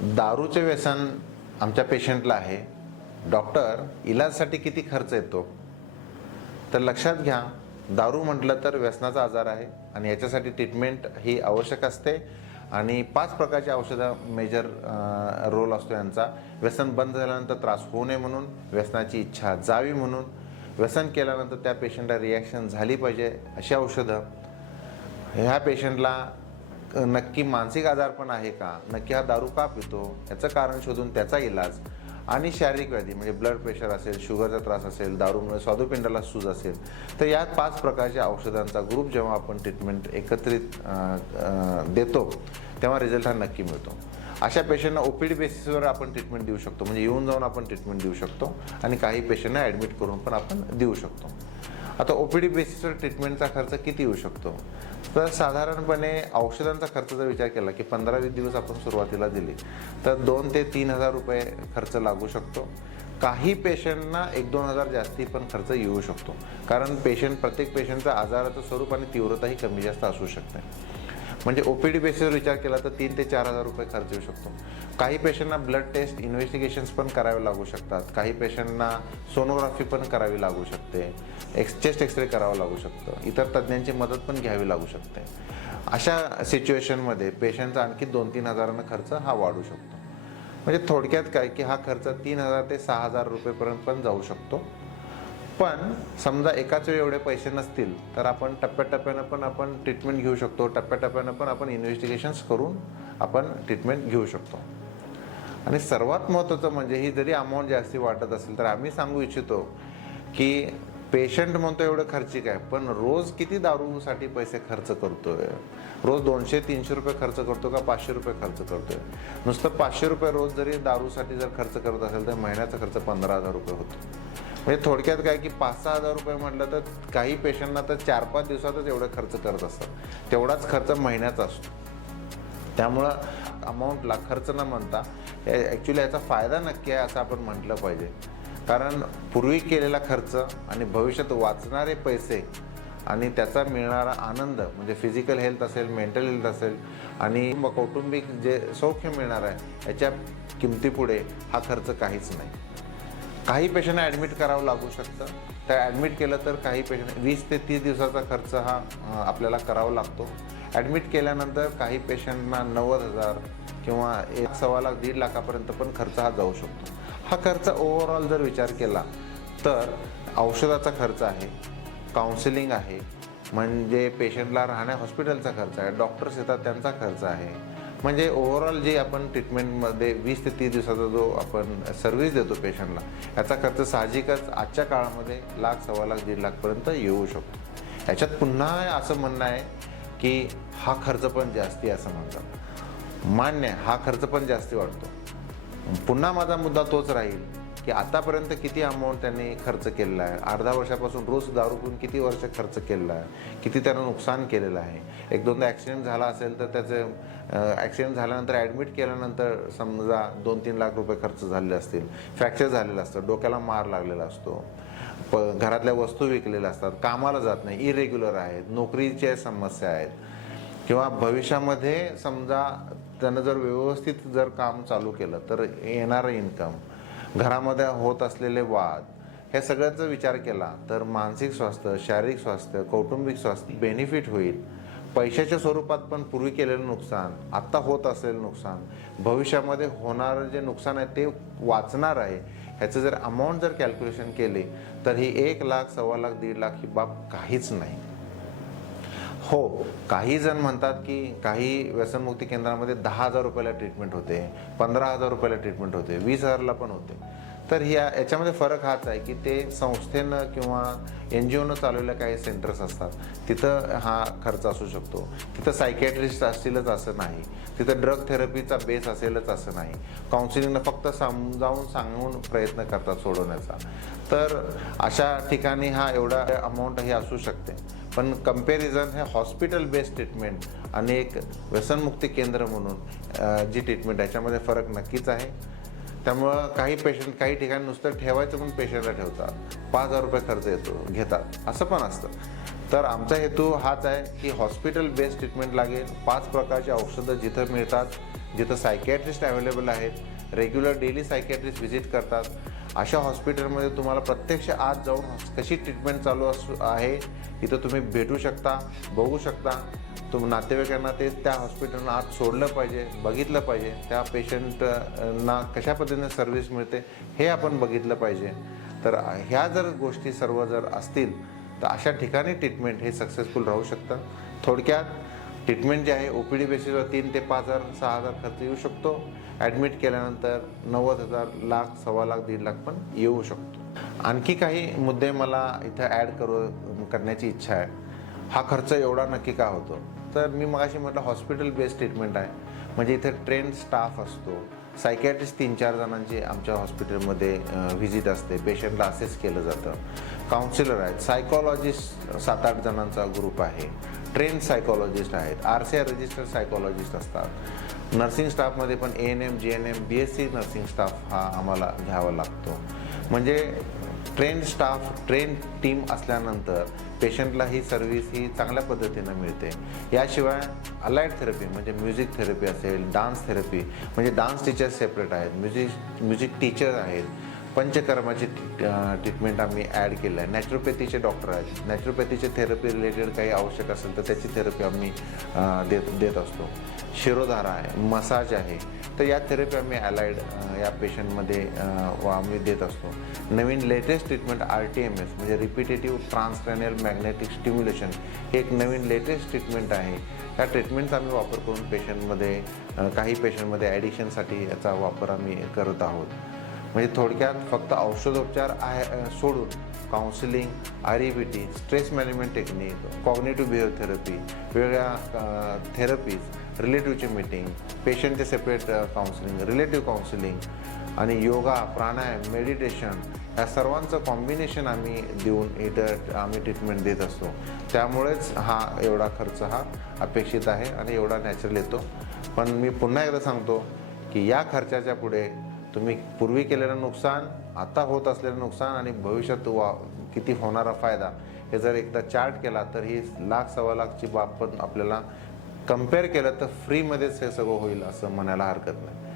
दारूचे व्यसन आमच्या पेशंटला आहे. डॉक्टर इलाजासाठी किती खर्च येतो? तर लक्षात घ्या, दारू म्हटलं तर व्यसनाचा आजार आहे आणि याच्यासाठी ट्रीटमेंट ही आवश्यक असते आणि 5 प्रकारची औषधं मेजर रोल असतो यांचा. व्यसन बंद झाल्यानंतर त्रास होऊ नये म्हणून, व्यसनाची इच्छा जावी म्हणून, व्यसन केल्यानंतर त्या पेशंटला रिॲक्शन झाली पाहिजे अशी औषधं. ह्या पेशंटला नक्की मानसिक आजार पण आहे का, नक्की हा दारू का पितो याचं कारण शोधून त्याचा इलाज, आणि शारीरिक व्याधी म्हणजे ब्लड प्रेशर असेल, शुगरचा त्रास असेल, दारूमुळे स्वादुपिंडाला सूज असेल, तर या 5 प्रकारच्या औषधांचा ग्रुप जेव्हा आपण ट्रीटमेंट एकत्रित देतो तेव्हा रिझल्ट हा नक्की मिळतो. अशा पेशंटना OPD बेसिसवर आपण ट्रीटमेंट देऊ शकतो, म्हणजे येऊन जाऊन आपण ट्रीटमेंट देऊ शकतो आणि काही पेशंटना ॲडमिट करून पण आपण देऊ शकतो. आता OPD बेसिसवर ट्रीटमेंटचा खर्च किती येऊ शकतो? तर साधारणपणे औषधांचा खर्च जर विचार केला की 15-20 दिवस आपण सुरुवातीला दिली तर 2 ते 3 हजार रुपये खर्च लागू शकतो. काही पेशंटना 1-2 हजार जास्ती पण खर्च येऊ शकतो, कारण प्रत्येक पेशंटचा आजाराचं स्वरूप आणि तीव्रताही कमी जास्त असू शकते. म्हणजे OPD बेसिसवर विचार केला तर 3 ते 4 हजार रुपये खर्च येऊ शकतो. काही पेशंटना ब्लड टेस्ट इन्व्हेस्टिगेशन्स पण करावे लागू शकतात. काही पेशंटना सोनोग्राफी पण करावी लागू शकते, चेस्ट एक्सरे करावं लागू शकतं, इतर तज्ज्ञांची मदत पण घ्यावी लागू शकते. अशा सिच्युएशनमध्ये पेशंटचा आणखी 2-3 हजारांना खर्च हा वाढू शकतो. म्हणजे थोडक्यात काय की हा खर्च 3,000 ते 6,000 रुपयेपर्यंत पण जाऊ शकतो. पण समजा एकाच वेळी एवढे पैसे नसतील तर आपण टप्प्याटप्प्यानं पण आपण ट्रीटमेंट घेऊ शकतो. टप्प्याटप्प्यानं पण आपण इन्व्हेस्टिगेशन्स करून आपण ट्रीटमेंट घेऊ शकतो. आणि सर्वात महत्त्वाचं म्हणजे ही जरी अमाऊंट जास्ती वाटत असेल तर आम्ही सांगू इच्छितो की पेशंट म्हणतो एवढं खर्चिक आहे, पण रोज किती दारूसाठी पैसे खर्च करतोय? रोज 200-300 रुपये खर्च करतो का 500 रुपये खर्च करतोय? नुसतं 500 रुपये रोज जरी दारूसाठी जर खर्च करत असेल तर महिन्याचा खर्च 15,000 रुपये होतो. म्हणजे थोडक्यात काय की 5-6 हजार रुपये म्हटलं तर काही पेशंटना तर 4-5 दिवसातच एवढं खर्च करत असतात. तेवढाच खर्च महिन्याचा असतो. त्यामुळं अमाऊंटला खर्च न म्हणता ॲक्च्युली याचा फायदा नक्की आहे असं आपण म्हटलं पाहिजे. कारण पूर्वी केलेला खर्च आणि भविष्यात वाचणारे पैसे आणि त्याचा मिळणारा आनंद म्हणजे फिजिकल हेल्थ असेल, मेंटल हेल्थ असेल आणि कौटुंबिक जे सौख्य मिळणार आहे याच्या किमतीपुढे हा खर्च काहीच नाही. काही पेशंटना ॲडमिट करावं लागू शकतं. त्या ॲडमिट केलं तर काही पेशंट 20 ते 30 दिवसाचा खर्च हा आपल्याला करावा लागतो. ॲडमिट केल्यानंतर काही पेशंटना 90,000 किंवा 1.25 लाख 1.5 लाखापर्यंत पण खर्च हा जाऊ शकतो. हा खर्च ओव्हरऑल जर विचार केला तर औषधाचा खर्च आहे, काउन्सिलिंग आहे, म्हणजे पेशंटला राहण्या हॉस्पिटलचा खर्च आहे, डॉक्टर्स येतात त्यांचा खर्च आहे, म्हणजे ओव्हरऑल जे आपण ट्रीटमेंटमध्ये 20 ते 30 दिवसाचा जो आपण सर्व्हिस देतो पेशंटला याचा खर्च साहजिकच आजच्या काळामध्ये 1 लाख, 1.25 लाख, 1.5 लाखपर्यंत येऊ शकतो. याच्यात पुन्हा असं म्हणणं आहे की हा खर्च पण जास्ती असं म्हणतात. मान्य हा खर्च पण जास्ती वाटतो. पुन्हा माझा मुद्दा तोच राहील की आतापर्यंत किती अमाऊंट त्यांनी खर्च केलेला आहे, अर्धा वर्षापासून रोज दारू पिऊन किती वर्ष खर्च केलेला आहे, किती त्यानं नुकसान केलेलं आहे. 1-2दा ॲक्सिडेंट झाला असेल तर त्याचे ॲक्सिडेंट झाल्यानंतर ॲडमिट केल्यानंतर समजा 2-3 लाख रुपये खर्च झालेले असतील, फ्रॅक्चर झालेलं असतं, डोक्याला मार लागलेला असतो, घरातल्या वस्तू विकलेल्या असतात, कामाला जात नाही, इरेग्युलर आहेत, नोकरीच्या समस्या आहेत, किंवा भविष्यामध्ये समजा त्यानं जर व्यवस्थित जर काम चालू केलं तर येणारं इन्कम, घरामध्ये होत असलेले वाद, हे सगळ्याचा विचार केला तर मानसिक स्वास्थ्य, शारीरिक स्वास्थ्य, कौटुंबिक स्वास्थ्य बेनिफिट होईल. पैशाच्या स्वरूपात पण पूर्वी केलेलं नुकसान, आत्ता होत असलेलं नुकसान, भविष्यामध्ये होणारं जे नुकसान आहे ते वाचणार आहे. ह्याचं जर अमाऊंट जर कॅल्क्युलेशन केली तर ही 1 लाख, 1.25 लाख, 1.5 लाख ही बाब काहीच नाही. हो, काही जण म्हणतात की काही व्यसनमुक्ती केंद्रामध्ये 10,000 रुपयाला ट्रीटमेंट होते, 15,000 रुपयाला ट्रीटमेंट होते, 20,000ला पण होते. तर याच्यामध्ये फरक हाच आहे की ते संस्थेनं किंवा NGOनं चालवलेल्या काही सेंटर्स असतात तिथं हा खर्च असू शकतो. तिथं सायकॅट्रिस्ट असतीलच असं नाही, तिथं ड्रग थेरपीचा बेस असेलच असं नाही, काउन्सिलिंगनं फक्त समजावून सांगून प्रयत्न करतात सोडवण्याचा. तर अशा ठिकाणी हा एवढा अमाऊंट ही असू शकते. पण कंपॅरिझन हे हॉस्पिटल बेस्ड ट्रीटमेंट आणि एक व्यसनमुक्ती केंद्र म्हणून जी ट्रीटमेंट याच्यामध्ये फरक नक्कीच आहे. त्यामुळं काही पेशंट काही ठिकाणी नुसतं ठेवायचं पण पेशंटला ठेवतात, 5,000 रुपये खर्च येतो घेतात, असं पण असतं. तर आमचा हेतू हाच आहे की हॉस्पिटल बेस्ड ट्रीटमेंट लागेल. 5 प्रकारची औषधं जिथं मिळतात, जिथं सायकॅट्रिस्ट अवेलेबल आहेत, रेग्युलर डेली सायकॅट्रिस्ट व्हिजिट करतात, अशा हॉस्पिटलमध्ये तुम्हाला प्रत्यक्ष आत जाऊन कशी ट्रीटमेंट चालू आहे तिथं तुम्ही भेटू शकता, बघू शकता. नातेवाईकांना ते त्या हॉस्पिटलला आत सोडलं पाहिजे, बघितलं पाहिजे, त्या पेशंटना कशा पद्धतीने सर्व्हिस मिळते हे आपण बघितलं पाहिजे. तर ह्या जर गोष्टी सर्व जर असतील तर अशा ठिकाणी ट्रीटमेंट हे सक्सेसफुल राहू शकतं. थोडक्यात ट्रीटमेंट जे आहे OPD बेसिसवर 3 ते 5,000 6,000 खर्च येऊ शकतो. ॲडमिट केल्यानंतर 90,000 लाख, 1,25,000 1,50,000 पण येऊ शकतो. आणखी काही मुद्दे मला इथं करण्याची इच्छा आहे. हा खर्च एवढा नक्की का होतो? तर मी मगाशी म्हटलं हॉस्पिटल बेस्ड ट्रीटमेंट आहे, म्हणजे इथे ट्रेन स्टाफ असतो. सायकॅट्रिस्ट 3-4 जणांची आमच्या हॉस्पिटलमध्ये व्हिजिट असते, पेशंटला असेस केलं जातं. काउन्सिलर आहेत, सायकॉलॉजिस्ट 7-8 जणांचा ग्रुप आहे, ट्रेन सायकॉलॉजिस्ट आहेत, RCR रजिस्टर्ड सायकॉलॉजिस्ट असतात. नर्सिंग स्टाफमध्ये पण ANM, GNM, BSc nursing staff हा आम्हाला घ्यावा लागतो. म्हणजे ट्रेन स्टाफ, ट्रेन टीम असल्यानंतर पेशंटला ही सर्व्हिस ही चांगल्या पद्धतीनं मिळते. याशिवाय अलाइड थेरपी म्हणजे म्युझिक थेरपी असेल, डान्स थेरपी म्हणजे डान्स टीचर सेपरेट आहेत, म्युझिक टीचर आहेत, पंचकर्माची ट्रीटमेंट आम्ही ॲड केलं आहे, नॅचरोपॅथीचे डॉक्टर आहेत, नॅचरोपॅथीचे थेरपी रिलेटेड काही आवश्यक असेल तर त्याची थेरपी आम्ही देत असतो. शिरोधारा आहे, मसाज आहे, तर या थेरपी आम्ही अलाइड या पेशंटमध्ये आम्ही देत असतो. नवीन लेटेस्ट ट्रीटमेंट RTMS म्हणजे रिपिटेटिव्ह ट्रान्सक्रॅनियल मॅग्नेटिक स्टिम्युलेशन हे एक नवीन लेटेस्ट ट्रीटमेंट आहे. या ट्रीटमेंटचा आम्ही वापर करून पेशंटमध्ये काही पेशंटमध्ये ॲडिक्शनसाठी याचा वापर आम्ही करत आहोत. म्हणजे थोडक्यात फक्त औषधोपचार सोडून counselling, REBT, stress management technique, cognitive behaviour therapy, वेगवेगळ्या थेरपीज, रिलेटिव्हची मीटिंग, पेशंटचे सेपरेट काउन्सिलिंग, रिलेटिव्ह काउन्सिलिंग आणि योगा, प्राणायाम, मेडिटेशन या सर्वांचं कॉम्बिनेशन आम्ही देऊन इथं आम्ही ट्रीटमेंट देत असतो. त्यामुळेच हा एवढा खर्च हा अपेक्षित आहे आणि एवढा नॅचरल येतो. पण मी पुन्हा एकदा सांगतो की या खर्चाच्या पुढे तुम्ही पूर्वी केलेलं नुकसान, आता होत असलेलं नुकसान आणि भविष्यात किती होणारा फायदा हे जर एकदा चार्ट केला तर ही 1,00,000-1,25,000ची बाब पण आपल्याला कम्पेअर केलं तर फ्रीमध्येच हे सगळं होईल असं म्हणायला हरकत नाही.